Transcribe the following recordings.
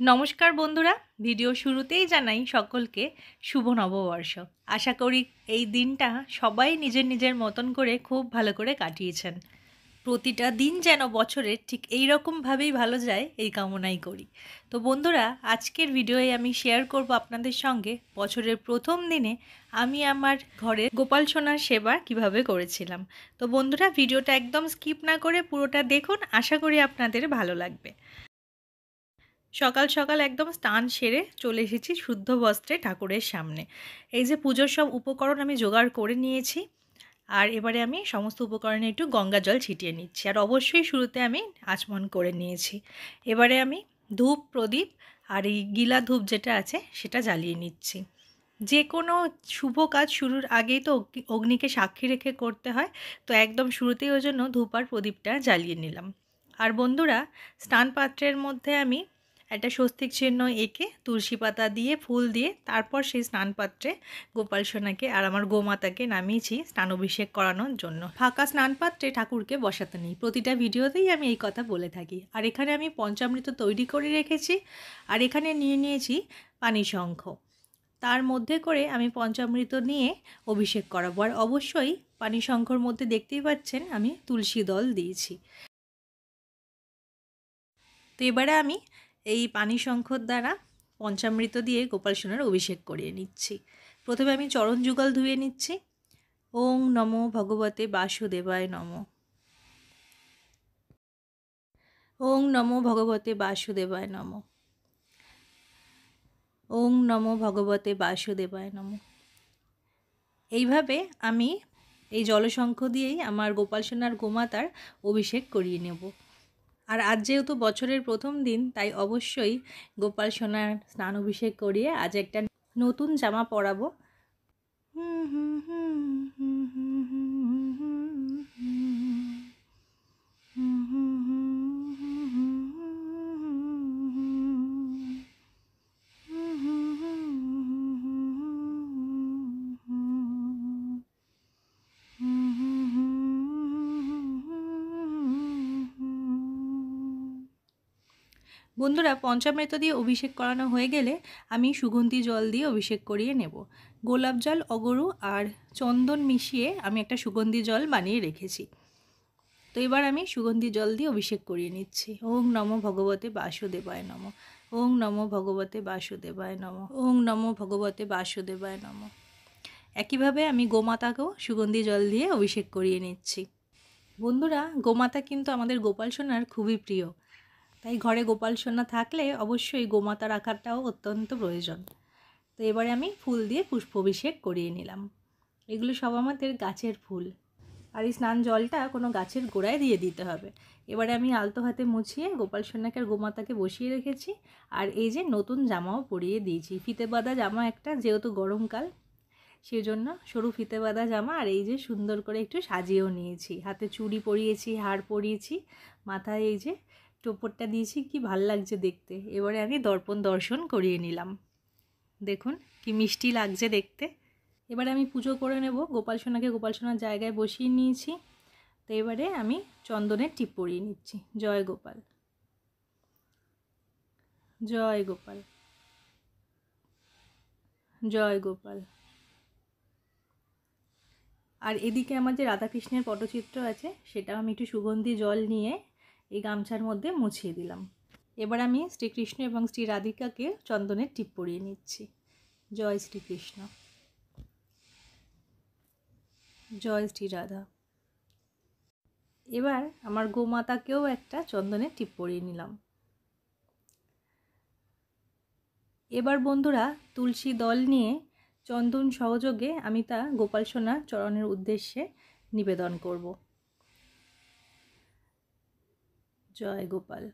নমস্কার বন্ধুরা, ভিডিও শুরুতেই জানাই সকলকে শুভ নববর্ষ। আশা করি এই দিনটা সবাই নিজের নিজের মতন করে খুব ভালো করে কাটিয়েছেন। প্রতিটা দিন যেন বছরের ঠিক এই রকমভাবেই ভালো যায় এই কামনাই করি। তো বন্ধুরা, আজকের ভিডিওয়ে আমি শেয়ার করব আপনাদের সঙ্গে বছরের প্রথম দিনে আমি আমার ঘরে গোপাল সোনার সেবা কিভাবে করেছিলাম। তো বন্ধুরা, ভিডিওটা একদম স্কিপ না করে পুরোটা দেখুন, আশা করি আপনাদের ভালো লাগবে। সকাল সকাল একদম স্নান সেরে চলে এসেছি শুদ্ধ বস্ত্রে ঠাকুরের সামনে। এই যে পুজোর সব উপকরণ আমি জোগাড় করে নিয়েছি, আর এবারে আমি সমস্ত উপকরণে একটু গঙ্গা জল ছিটিয়ে নিচ্ছি। আর অবশ্যই শুরুতে আমি আচমন করে নিয়েছি। এবারে আমি ধূপ প্রদীপ আর এই গিলা ধূপ যেটা আছে সেটা জ্বালিয়ে নিচ্ছি। যে কোনো শুভ কাজ শুরুর আগেই তো অগ্নিকে সাক্ষী রেখে করতে হয়, তো একদম শুরুতেই ওই জন্য ধূপ আর প্রদীপটা জ্বালিয়ে নিলাম। আর বন্ধুরা, স্নান পাত্রের মধ্যে আমি একটা স্বস্তিক চিহ্ন এঁকে তুলসী পাতা দিয়ে ফুল দিয়ে তারপর সেই স্নান পাত্রে গোপাল সোনাকে আর আমার গোমাতাকে নামিয়েছি স্নান অভিষেক করানোর জন্য। ফাঁকা স্নান পাত্রে ঠাকুরকে বসাতে নেই, প্রতিটা ভিডিওতেই আমি এই কথা বলে থাকি। আর এখানে আমি পঞ্চামৃত তৈরি করে রেখেছি, আর এখানে নিয়ে নিয়েছি পানি শঙ্খ। তার মধ্যে করে আমি পঞ্চামৃত নিয়ে অভিষেক করাবো। আর অবশ্যই পানি শঙ্খর মধ্যে দেখতেই পাচ্ছেন আমি তুলসী দল দিয়েছি। তো এবারে আমি এই পানি শঙ্খর দ্বারা পঞ্চামৃত দিয়ে গোপাল সোনার অভিষেক করিয়ে নিচ্ছি। প্রথমে আমি চরণ যুগল ধুয়ে নিচ্ছি। ওং নমো ভগবতে বাসুদেবায় নমঃ। ওং নমো ভগবতে বাসুদেবায় নমঃ। ওং নমো ভগবতে বাসুদেবায় নমঃ। এইভাবে আমি এই জলশঙ্খ দিয়েই আমার গোপাল সোনার গোমাতার অভিষেক করিয়ে নেব। আর আজ যেহেতু বছরের প্রথম দিন, তাই অবশ্যই গোপাল সোনার স্নান অভিষেক করিয়ে আজ একটা নতুন জামা পরাবো। বন্ধুরা, পঞ্চামৃত দিয়ে অভিষেক করানো হয়ে গেলে আমি সুগন্ধি জল দিয়ে অভিষেক করিয়ে নেব। গোলাপ জল, অগরু আর চন্দন মিশিয়ে আমি একটা সুগন্ধি জল বানিয়ে রেখেছি। তো এবার আমি সুগন্ধি জল দিয়ে অভিষেক করিয়ে নিচ্ছি। ওং নমো ভগবতে বাসুদেবায় নমঃ। ওং নমো ভগবতে বাসুদেবায় নমঃ। ওং নমো ভগবতে বাসুদেবায় নমঃ। একইভাবে আমি গোমাতাকেও সুগন্ধি জল দিয়ে অভিষেক করিয়ে নিচ্ছি। বন্ধুরা, গোমাতা কিন্তু আমাদের গোপাল সোনার খুবই প্রিয়, তাই ঘরে গোপাল সোনা থাকলে অবশ্যই গোমাতা রাখাটাও অত্যন্ত প্রয়োজন। তো এবারে আমি ফুল দিয়ে পুষ্পাভিষেক করিয়ে নিলাম। এগুলো সব আমাদের গাছের ফুল, আর এই স্নান জলটা কোনো গাছের গোড়ায় দিয়ে দিতে হবে। এবারে আমি আলতো হাতে মুছিয়ে গোপাল সোনাকে আর গোমাতাকে বসিয়ে রেখেছি। আর এই যে নতুন জামাও পরিয়ে দিয়েছি, ফিতে বাঁধা জামা একটা, যেহেতু গরমকাল সেই জন্য সরু ফিতে বাঁধা জামা। আর এই যে সুন্দর করে একটু সাজিয়েও নিয়েছি, হাতে চুড়ি পরিয়েছি, হার পরিয়েছি, মাথায় এই যে টোপরটা দিয়েছি, কি ভাল লাগছে দেখতে। এবারে আমি দর্পণ দর্শন করিয়ে নিলাম, দেখুন কি মিষ্টি লাগছে দেখতে। এবারে আমি পুজো করে নেব। গোপাল সোনাকে গোপাল সোনার জায়গায় বসিয়ে নিয়েছি। তো এবারে আমি চন্দনের টিপ পরিয়ে নিচ্ছি। জয় গোপাল, জয় গোপাল, জয় গোপাল। আর এদিকে আমার যে রাধাকৃষ্ণের পটচিত্র আছে সেটাও আমি একটু সুগন্ধি জল নিয়ে এই গামছার মধ্যে মুছিয়ে দিলাম। এবার আমি শ্রীকৃষ্ণ এবং শ্রী রাধিকাকে চন্দনের টিপ পরিয়ে নিচ্ছি। জয় শ্রীকৃষ্ণ, জয় শ্রী রাধা। এবার আমার গোমাতাকেও একটা চন্দনের টিপ পরিয়ে নিলাম। এবার বন্ধুরা, তুলসী দল নিয়ে চন্দন সহযোগে আমি তা গোপাল সোনার চরণের উদ্দেশ্যে নিবেদন করব। জয় গোপাল।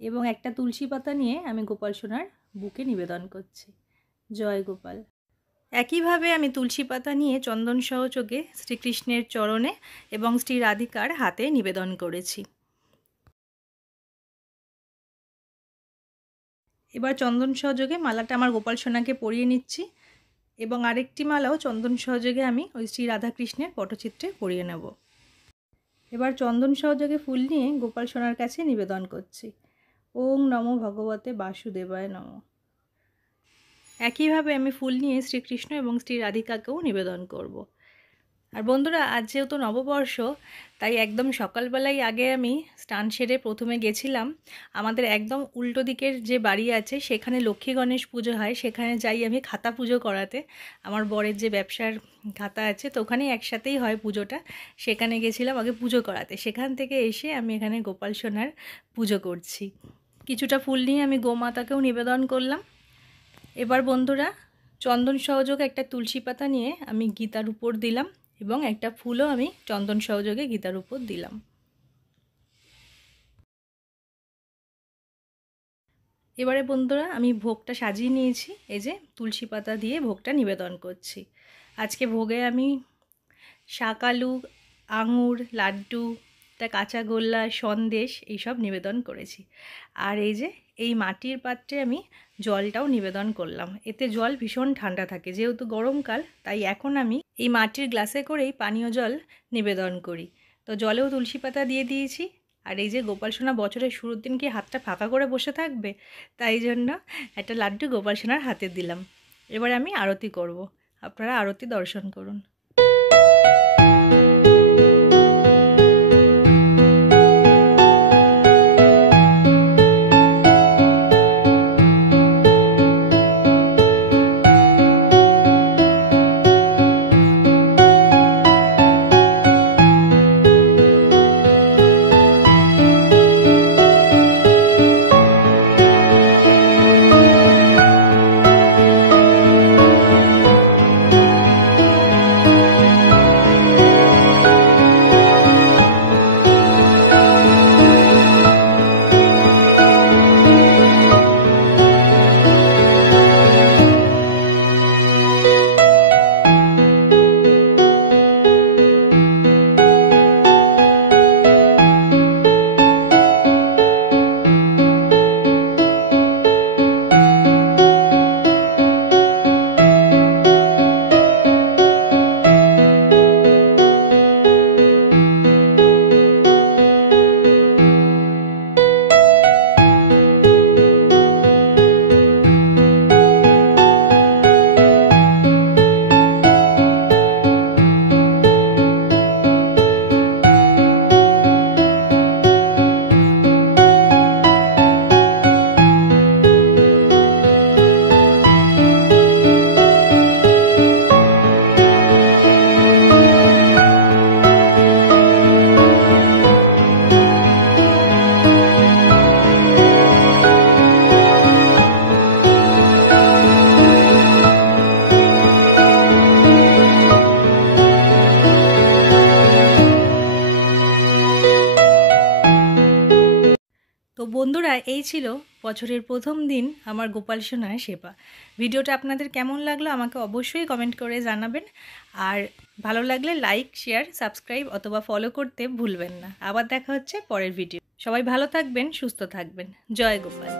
এবং একটা তুলসী পাতা নিয়ে আমি গোপাল সোনার বুকে নিবেদন করছি। জয় গোপাল। একইভাবে আমি তুলসী পাতা নিয়ে চন্দন সহযোগে শ্রীকৃষ্ণের চরণে এবং শ্রী রাধিকার হাতে নিবেদন করেছি। এবার চন্দন সহযোগে মালাটা আমার গোপাল সোনাকে পরিয়ে নিচ্ছি, এবং আরেকটি মালাও চন্দন সহযোগে আমি ওই শ্রী রাধাকৃষ্ণের পটচিত্রে পরিয়ে নেব। এবার চন্দন সহযোগে ফুল নিয়ে গোপাল সোনার কাছে নিবেদন করছি। ওং নমো ভগবতে বাসুদেবায় নমঃ। একইভাবে আমি ফুল নিয়ে শ্রীকৃষ্ণ এবং শ্রী রাধিকাকেও নিবেদন করব। আর বন্ধুরা, আজ যেহেতু নববর্ষ, তাই একদম সকালবেলায় আগে আমি স্নান সেরে প্রথমে গেছিলাম আমাদের একদম উল্টো দিকের যে বাড়ি আছে সেখানে লক্ষ্মী গণেশ পুজো হয়, সেখানে যাই আমি খাতা পুজো করাতে। আমার বরের যে ব্যবসার খাতা আছে তো ওখানেই একসাথেই হয় পুজোটা, সেখানে গেছিলাম আগে পুজো করাতে। সেখান থেকে এসে আমি এখানে গোপাল সোনার পুজো করছি। কিছুটা ফুল নিয়ে আমি গোমাতাকেও নিবেদন করলাম। এবার বন্ধুরা, চন্দন সহযোগে একটা তুলসী পাতা নিয়ে আমি গীতার উপর দিলাম এবং একটা ফুলও আমি চন্দন সহযোগে গীতার উপর দিলাম। এবারে বন্ধুরা, আমি ভোগটা সাজিয়ে নিয়েছি। এই যে তুলসী পাতা দিয়ে ভোগটা নিবেদন করছি। আজকে ভোগে আমি শাক আলু, আঙুর, লাড্ডু, একটা কাঁচাগোল্লা, সন্দেশ এইসব নিবেদন করেছি। আর এই যে এই মাটির পাত্রে আমি জলটাও নিবেদন করলাম। এতে জল ভীষণ ঠান্ডা থাকে, যেহেতু গরমকাল, তাই এখন আমি এই মাটির গ্লাসে করেই পানীয় জল নিবেদন করি। তো জলেও তুলসী পাতা দিয়ে দিয়েছি। আর এই যে গোপাল সোনা বছরের শুরুর দিন কি হাতটা ফাঁকা করে বসে থাকবে, তাই জন্য একটা লাড্ডু গোপাল সোনার হাতে দিলাম। এবার আমি আরতি করব, আপনারা আরতি দর্শন করুন। তো বন্ধুরা, এই ছিল বছরের প্রথম দিন আমার গোপাল সোনার সেবা। ভিডিওটা আপনাদের কেমন লাগলো আমাকে অবশ্যই কমেন্ট করে জানাবেন। আর ভালো লাগলে লাইক, শেয়ার, সাবস্ক্রাইব অথবা ফলো করতে ভুলবেন না। আবার দেখা হচ্ছে পরের ভিডিও। সবাই ভালো থাকবেন, সুস্থ থাকবেন। জয় গোপাল।